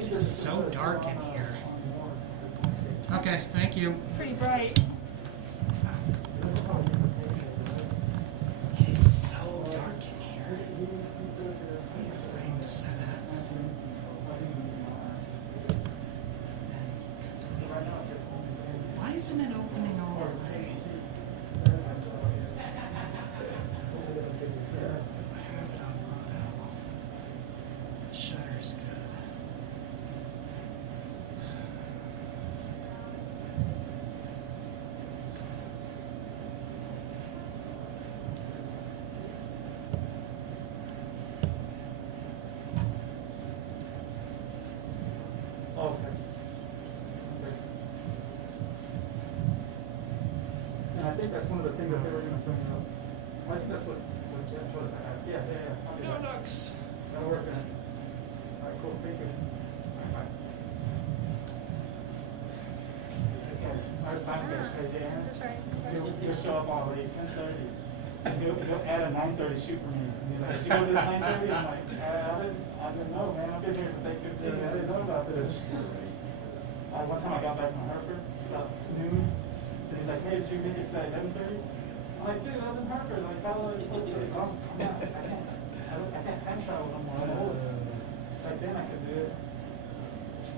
It is so dark in here. Okay, thank you. Pretty bright. It is so dark in here. Where your frame set at. Then completely. Why isn't it opening all the way? Have it on mono. Shutter's good. Okay. And I think that's one of the things that they were going to bring up. I think that's what Jeff chose to ask. Yeah. I'll do No that. ducks. That'll work then. All right, cool. Thank you. All right, bye. Our sign gets crazy, Aaron. Sorry. You'll show up all late, 10:30. You'll add a 9:30 shoot for me. And he's like, did you go to this 9:30? I'm like, I didn't know, man. I've been here since 8:15. I didn't know about this. One time I got back from Hartford about noon. And he's like, hey, did you make it today at 11:30? I'm like, dude, I was in Hartford. Like, how was I supposed to get home? I can't time travel no more. I'm old. Like then I could do it. So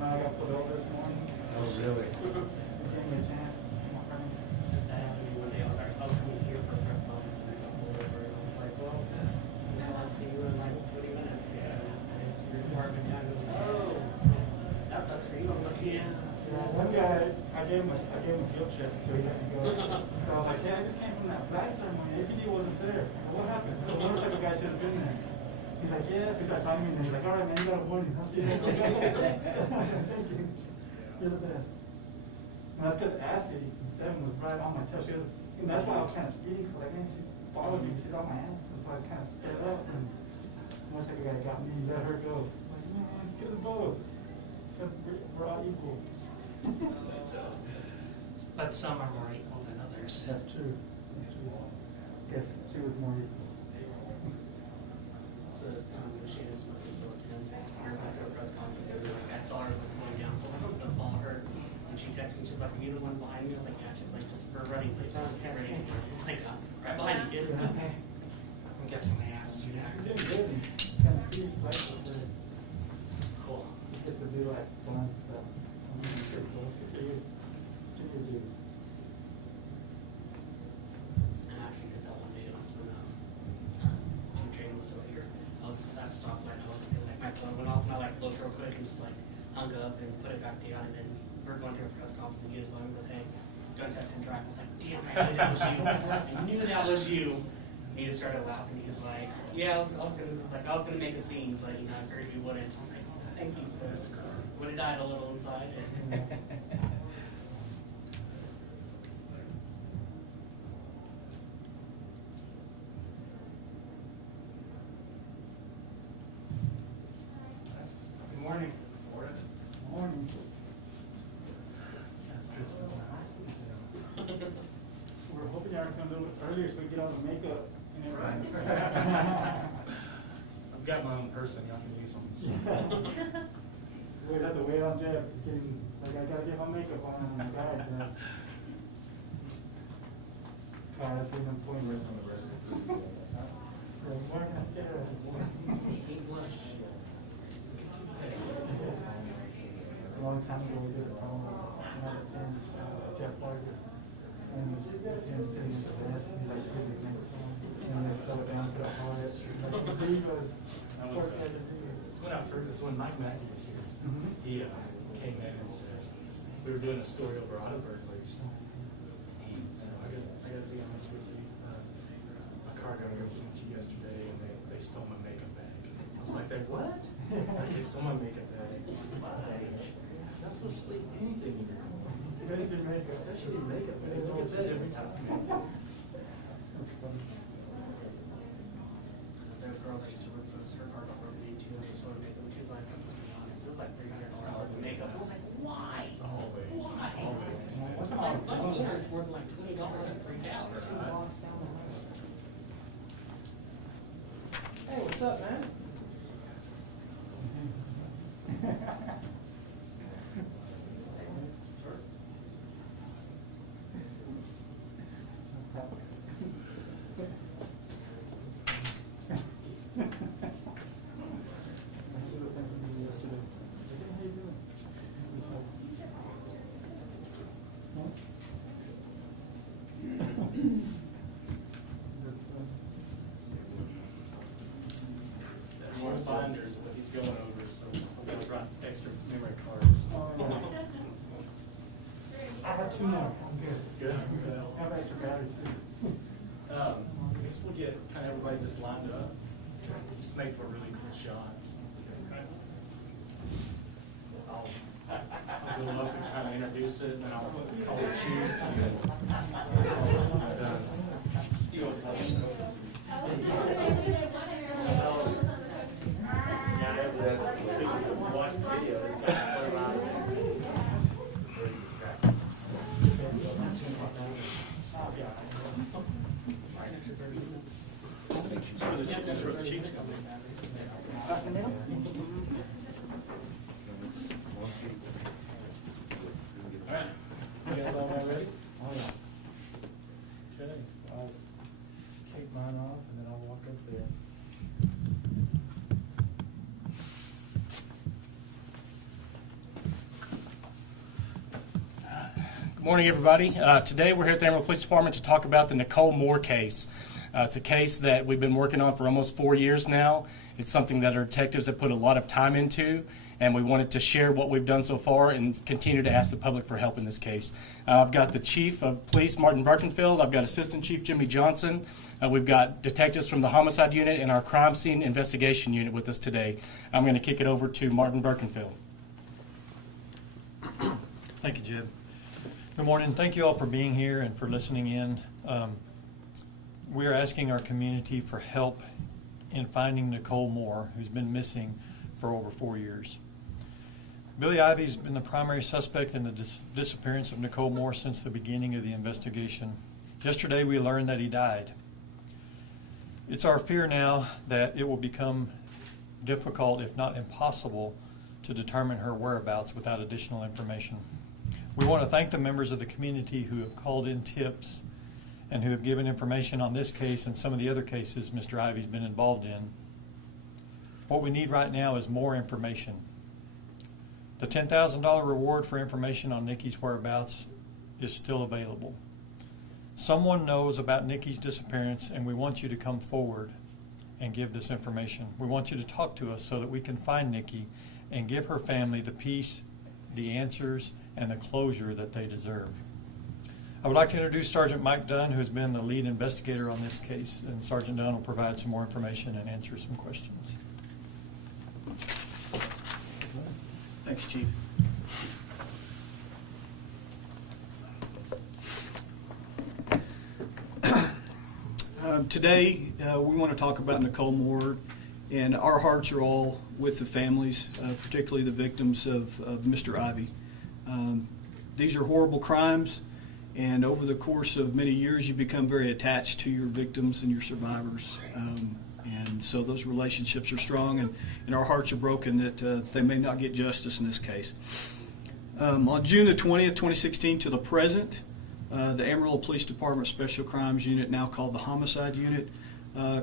now I got pulled over this morning. Oh, really? Gave me a chance. That happened to me one day. I was coming here for a press conference and I got pulled over and I was like, well, so I'll see you in like 20 minutes. Because I headed to your department and I was like, oh, that sucks for you. I was like, yeah. One guy, I gave him a guilt trip until he let me go. So I was like, yeah, I just came from that flag ceremony. APD wasn't there. What happened? The motorcycle guy should have been there. He's like, yes. So he started talking to me and he's like, all right, man, you got a warning. I'll see you later. Thank you. You're the best. And that's because Ashley from 7 was right on my tail. She was, and that's why I was kind of speeding. So like, man, she's following me. She's on my ass. And so I kind of sped up. And the motorcycle guy got me. Let her go. I'm like, man, give us both. We're all equal. But some are more equal than others. That's true. Yes, she was more equal. So, she is my still attend. After a press conference, and like, I saw her like going down, so I was going to follow her. And she texted me, she's like, are you the one behind me? I was like, yeah. She's like, just for running plates. I was ready. It's like, right behind you, kid. Okay. I'm guessing they asked you to act. You're doing good. Kind of serious life with her. Cool. Just to do like fun stuff. I mean, it's good for you. Do your duty. I actually did that one day. It was when Team Train was still here. I was at a stoplight. I was like, my phone went off, and I like looked real quick and just like hung up and put it back down. And then we were going to a press conference, and he was going, hey, don't text and drive. I was like, damn, I knew that was you. I knew that was you. And he just started laughing. He was like, yeah, I was gonna make a scene, but you know, I figured you wouldn't. I was like, oh, thank you, because would have died a little inside. Good morning. Morning. That's Tristan. We're hoping y'all come a little bit earlier so we can get all the makeup and everything. I've got my own person, y'all can use them. So. We'd have to wait on Jeff. He's getting, like, I gotta get my makeup on and my guy, Jeff. God, that's been employment on the residents. Why can I scare her? A long time ago, we did a poem when I was 10, Jeff Parker. And it's him sitting at the desk, and he's like, here's his next song. And then throw it down to the heart. Like, the divas. It's when Mike Mackey was here. Mhm. He came in and said, we were doing a story over auto burglaries. And so I got to be honest with you. A car got broken into yesterday and they stole my makeup bag. I was like, they what? It's like, they stole my makeup bag. You're not supposed to leave anything in your car. Especially makeup. Especially makeup. They look at that every time. That's funny. The girl that used to work for us, her car got broken into, and they sort of makeup, and she's like, I'm gonna be honest, it was like $300 worth of makeup. I was like, why? It's always Why? expensive. It's like, my insurance more than like $20 and freaked out. Hey, what's up, man? brought extra memory cards. I have 2 more. I'm good. Good. I have extra batteries too. I guess we'll get kind of everybody just lined up. Just make for a really cool shot. Okay. I'll go up and kind of introduce it, and then I'll call it chief. Watch the video. Alright, you guys all ready? Oh yeah. Okay. I'll kick mine off and then I'll walk up there. Good morning, everybody. Today we're here at the Amarillo Police Department to talk about the Nicole Moore case. It's a case that we've been working on for almost 4 years now. It's something that our detectives have put a lot of time into, and we wanted to share what we've done so far and continue to ask the public for help in this case. I've got the Chief of Police, Martin Birkenfeld. I've got Assistant Chief Jimmy Johnson. We've got detectives from the Homicide Unit and our Crime Scene Investigation Unit with us today. I'm going to kick it over to Martin Birkenfeld. Thank you, Jim. Good morning. Thank you all for being here and for listening in. We are asking our community for help in finding Nicole Moore, who's been missing for over 4 years. Billy Ivey's been the primary suspect in the disappearance of Nicole Moore since the beginning of the investigation. Yesterday, we learned that he died. It's our fear now that it will become difficult, if not impossible, to determine her whereabouts without additional information. We want to thank the members of the community who have called in tips and who have given information on this case and some of the other cases Mr. Ivey's been involved in. What we need right now is more information. The $10,000 reward for information on Nikki's whereabouts is still available. Someone knows about Nikki's disappearance, and we want you to come forward and give this information. We want you to talk to us so that we can find Nikki and give her family the peace, the answers, and the closure that they deserve. I would like to introduce Sergeant Mike Dunn, who has been the lead investigator on this case, and Sergeant Dunn will provide some more information and answer some questions. Thanks, Chief. Today, we want to talk about Nicole Moore, and our hearts are all with the families, particularly the victims of Mr. Ivey. These are horrible crimes, and over the course of many years, you become very attached to your victims and your survivors. And so those relationships are strong, and our hearts are broken that they may not get justice in this case. On June the 20th, 2016 to the present, the Amarillo Police Department Special Crimes Unit, now called the Homicide Unit,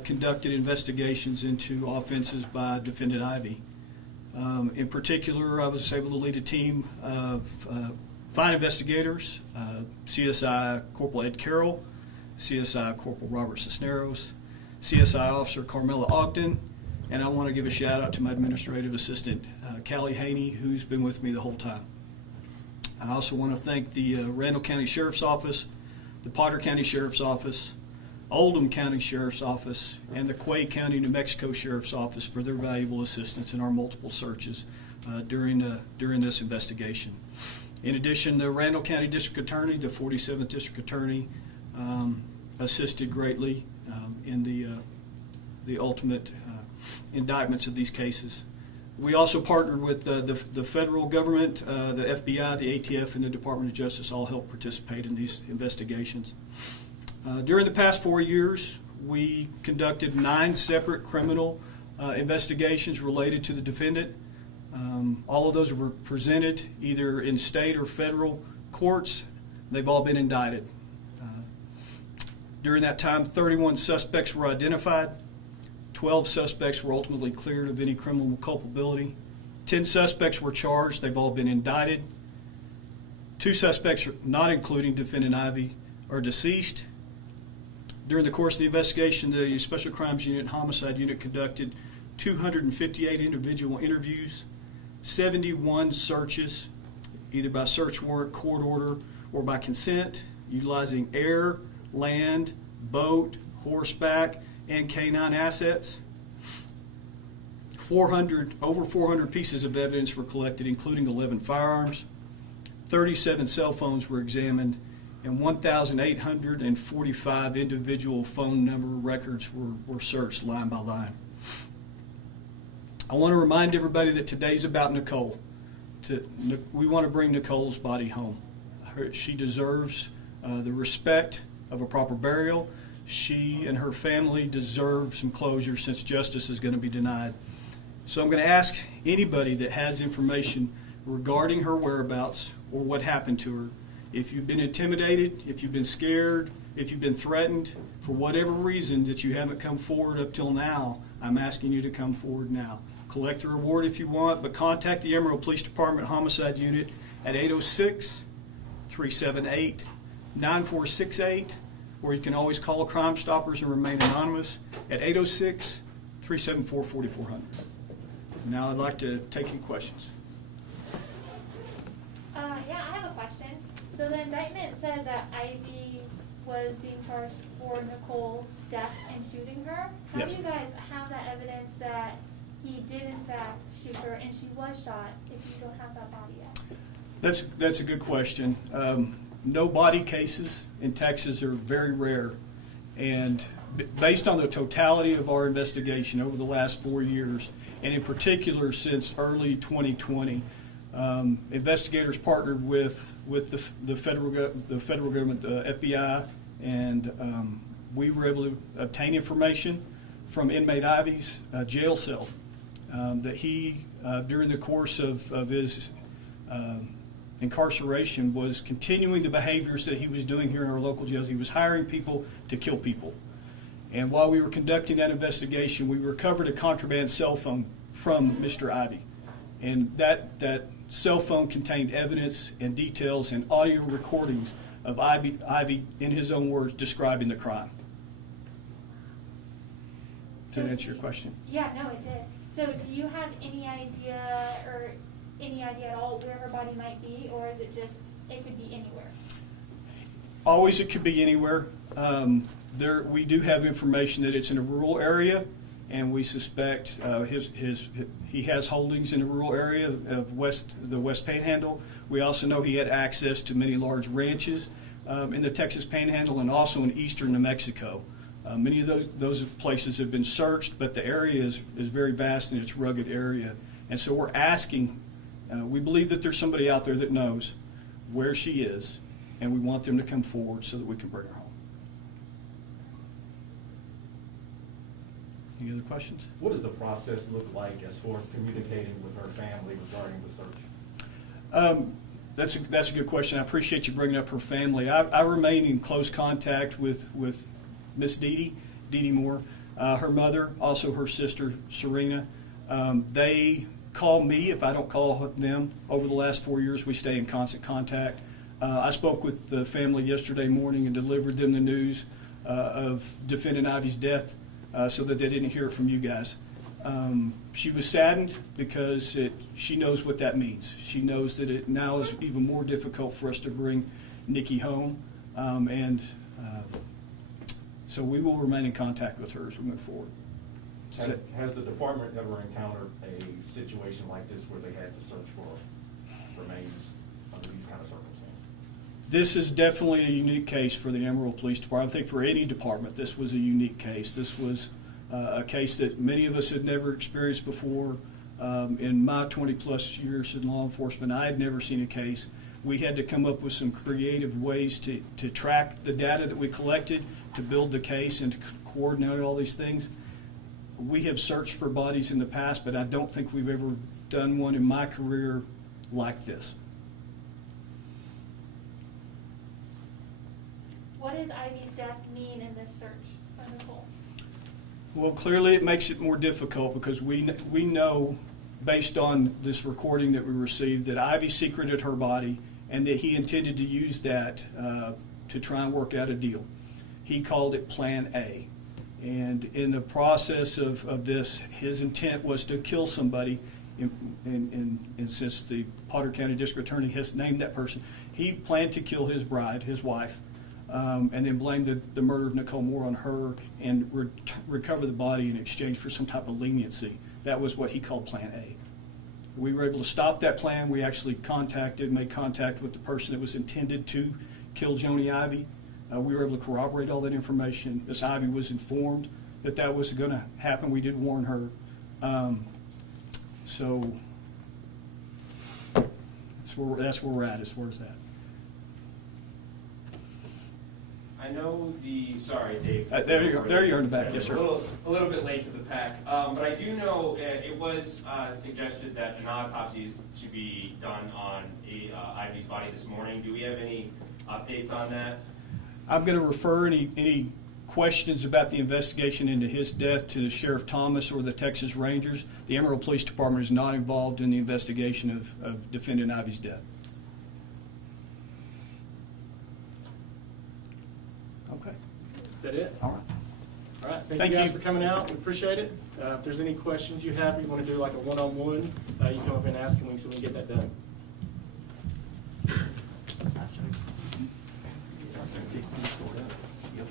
conducted investigations into offenses by Defendant Ivey. In particular, I was able to lead a team of fine investigators, CSI Corporal Ed Carroll, CSI Corporal Robert Cisneros, CSI Officer Carmela Ogden, and I want to give a shout out to my administrative assistant, Callie Haney, who's been with me the whole time. I also want to thank the Randall County Sheriff's Office, the Potter County Sheriff's Office, Oldham County Sheriff's Office, and the Quay County, New Mexico Sheriff's Office for their valuable assistance in our multiple searches during this investigation. In addition, the Randall County District Attorney, the 47th District Attorney, assisted greatly in the ultimate indictments of these cases. We also partnered with the federal government, the FBI, the ATF, and the Department of Justice all helped participate in these investigations. During the past 4 years, we conducted 9 separate criminal investigations related to the defendant. All of those were presented either in state or federal courts. They've all been indicted. During that time, 31 suspects were identified. 12 suspects were ultimately cleared of any criminal culpability. 10 suspects were charged. They've all been indicted. 2 suspects, not including Defendant Ivey, are deceased. During the course of the investigation, the Special Crimes Unit and Homicide Unit conducted 258 individual interviews, 71 searches, either by search warrant, court order, or by consent, utilizing air, land, boat, horseback, and canine assets. Over 400 pieces of evidence were collected, including 11 firearms. 37 cell phones were examined, and 1,845 individual phone number records were searched line by line. I want to remind everybody that today's about Nicole. We want to bring Nicole's body home. She deserves the respect of a proper burial. She and her family deserve some closure since justice is going to be denied. So I'm going to ask anybody that has information regarding her whereabouts or what happened to her. If you've been intimidated, if you've been scared, if you've been threatened, for whatever reason that you haven't come forward up till now, I'm asking you to come forward now. Collect the reward if you want, but contact the Amarillo Police Department Homicide Unit at 806-378-9468, or you can always call Crime Stoppers and remain anonymous at 806-374-4400. Now I'd like to take any questions. Yeah, I have a question. So the indictment said that Ivy was being charged for Nicole's death and shooting her. How Yes. do you guys have that evidence that he did in fact shoot her and she was shot if you don't have that body yet? That's a good question. No body cases in Texas are very rare, and based on the totality of our investigation over the last 4 years, and in particular since early 2020, investigators partnered with the federal government, the FBI, and we were able to obtain information from inmate Ivy's jail cell that he, during the course of his incarceration, was continuing the behaviors that he was doing here in our local jails. He was hiring people to kill people. And while we were conducting that investigation, we recovered a contraband cell phone from Mr. Ivy. And that cell phone contained evidence and details and audio recordings of Ivy, in his own words, describing the crime. So Did that answer your question? Yeah, no, it did. So do you have any idea at all where her body might be, or is it just, it could be anywhere? Always, it could be anywhere. We do have information that it's in a rural area, and we suspect he has holdings in the rural area of the West Panhandle. We also know he had access to many large ranches in the Texas Panhandle and also in eastern New Mexico. Many of those places have been searched, but the area is very vast and it's a rugged area. And so we're asking, we believe that there's somebody out there that knows where she is, and we want them to come forward so that we can bring her home. Any other questions? What does the process look like as far as communicating with her family regarding the search? That's a good question. I appreciate you bringing up her family. I remain in close contact with Miss Dee Moore, her mother, also her sister Serena. They call me if I don't call them. Over the last 4 years, we stay in constant contact. I spoke with the family yesterday morning and delivered them the news of defendant Ivy's death so that they didn't hear it from you guys. She was saddened because she knows what that means. She knows that it now is even more difficult for us to bring Nikki home, so we will remain in contact with her as we move forward. Has the department ever encountered a situation like this where they had to search for remains under these kind of circumstances? This is definitely a unique case for the Amarillo Police Department. I think for any department, this was a unique case. This was a case that many of us had never experienced before. In my 20-plus years in law enforcement, I had never seen a case. We had to come up with some creative ways to track the data that we collected, to build the case, and to coordinate all these things. We have searched for bodies in the past, but I don't think we've ever done one in my career like this. What does Ivy's death mean in this search for Nicole? Well, clearly it makes it more difficult because we know, based on this recording that we received, that Ivy secreted her body and that he intended to use that to try and work out a deal. He called it Plan A. And in the process of this, his intent was to kill somebody and since the Potter County District Attorney has named that person, he planned to kill his bride, his wife, and then blamed the murder of Nicole Moore on her and recover the body in exchange for some type of leniency. That was what he called Plan A. We were able to stop that plan. We actually made contact with the person that was intended to kill Joni Ivey. We were able to corroborate all that information. Miss Ivey was informed that that was going to happen. We did warn her. So that's where we're at as far as that. I know sorry, Dave. There you are in the back, yes, sir. A little bit late to the pack, but I do know it was suggested that an autopsy is to be done on Ivy's body this morning. Do we have any updates on that? I'm going to refer any questions about the investigation into his death to the Sheriff Thomas or the Texas Rangers. The Amarillo Police Department is not involved in the investigation of defendant Ivy's death. Okay. Is that it? All right. All right. Thank Thank you guys you. for coming out. We appreciate it. If there's any questions you have, you want to do like a one-on-one, you come up and ask me so we can get that done. Yep.